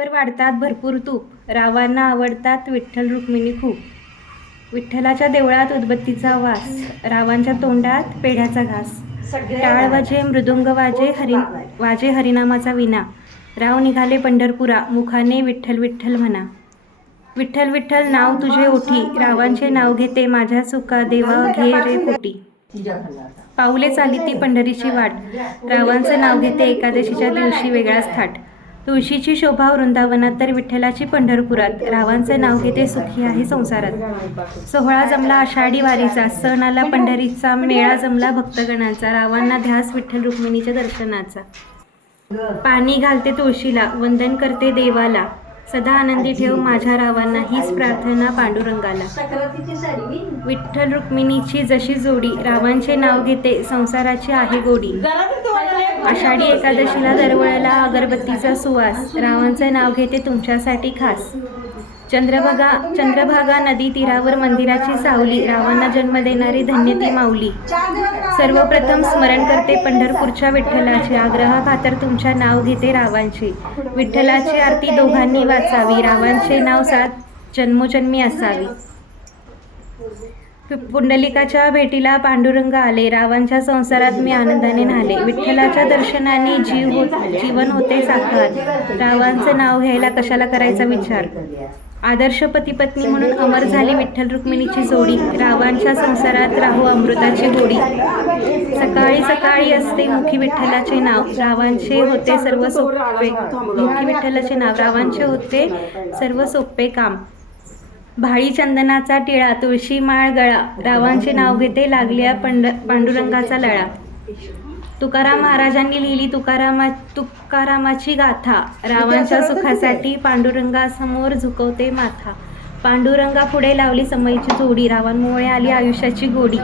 वर वाढतात भरपूर तूप. रावांना आवडतात विठ्ठल रुक्मिणी खूप. विठ्ठलाच्या देवळात उदबत्तीचा वास रावांच्या तोंडात पेढ्याचा घास. टाळ वाजे मृदुंग वाजे हरि वाजे हरिनामाचा विना. राव निघाले पंढरपुरा मुखाने विठ्ठल विठ्ठल म्हणा. विठ्ठल विठ्ठल नाव तुझे ओठी रावांचे नाव घेते माझ्या सुका देवा घे रे पोटी पाऊले चाली ती पंढरीची वाट. रावांचं नाव घेते एकादशीच्या दिवशी वेगळाच थाट. तुळशीची शोभा वृंदावनात तर विठ्ठलाची पंढरपुरात. रावांचे नाव घेते सुखी आहे संसारात. सोहळा जमला आषाढी वारीचा सण आला पंढरीचा मेळा जमला भक्तगणांचा रावांना ध्यास विठ्ठल रुक्मिणीच्या दर्शनाचा. पाणी घालते तुळशीला वंदन करते देवाला. सदा आनंदी ठेव माझ्या रावांना हीच प्रार्थना पांडुरंगाला. विठ्ठल रुक्मिणीची जशी जोडी रावांचे नाव घेते संसाराची आहे गोडी. आषाढी एकादशीला दरवळला अगरबत्तीचा सुवास. रावांचे नाव घेते तुमच्यासाठी खास. चंद्रभागा चंद्रभागा नदी तीरावर मंदिराची सावली. रावांना जन्म देणारी धन्य ती माऊली. सर्वप्रथम स्मरण करते पंढरपूरच्या विठ्ठलाचे. आग्रह खातर तुमच्या नाव घेते रावांची. विठ्ठलाची आरती दोघांनी वाचावी. रावांचे नाव सात जन्मोजन्मी असावी. पुंडलिकाच्या भेटीला पांडुरंग आले. रावांच्या संसारात मी आनंदाने न्हाले. विठ्ठलाच्या दर्शनाने जीव हो जीवन होते साकार. रावांचं नाव घ्यायला कशाला करायचा विचार? आदर्श पती पत्नी म्हणून अमर झाली विठ्ठल रुक्मिणीची जोडी. रावांच्या संसारात राहू अमृताची गोडी सकाळी सकाळी असते मुखी विठ्ठलाचे नाव. रावांचे होते सर्व सोपे मुखी विठ्ठलाचे नाव. रावांचे होते सर्व सोपे काम. भाळी चंदनाचा टिळा तुळशी माळ गळा रावांचे नाव घेते लागल्या पंड पांडुरंगाचा लळा. तुकाराम महाराजांनी लिहिली तुकारामा तुकारामाची गाथा. रावांच्या सुखासाठी पांडुरंगासमोर झुकवते माथा. पांडुरंगा पुढे लावली समईची जोडी. रावांमुळे आली आयुष्याची गोडी.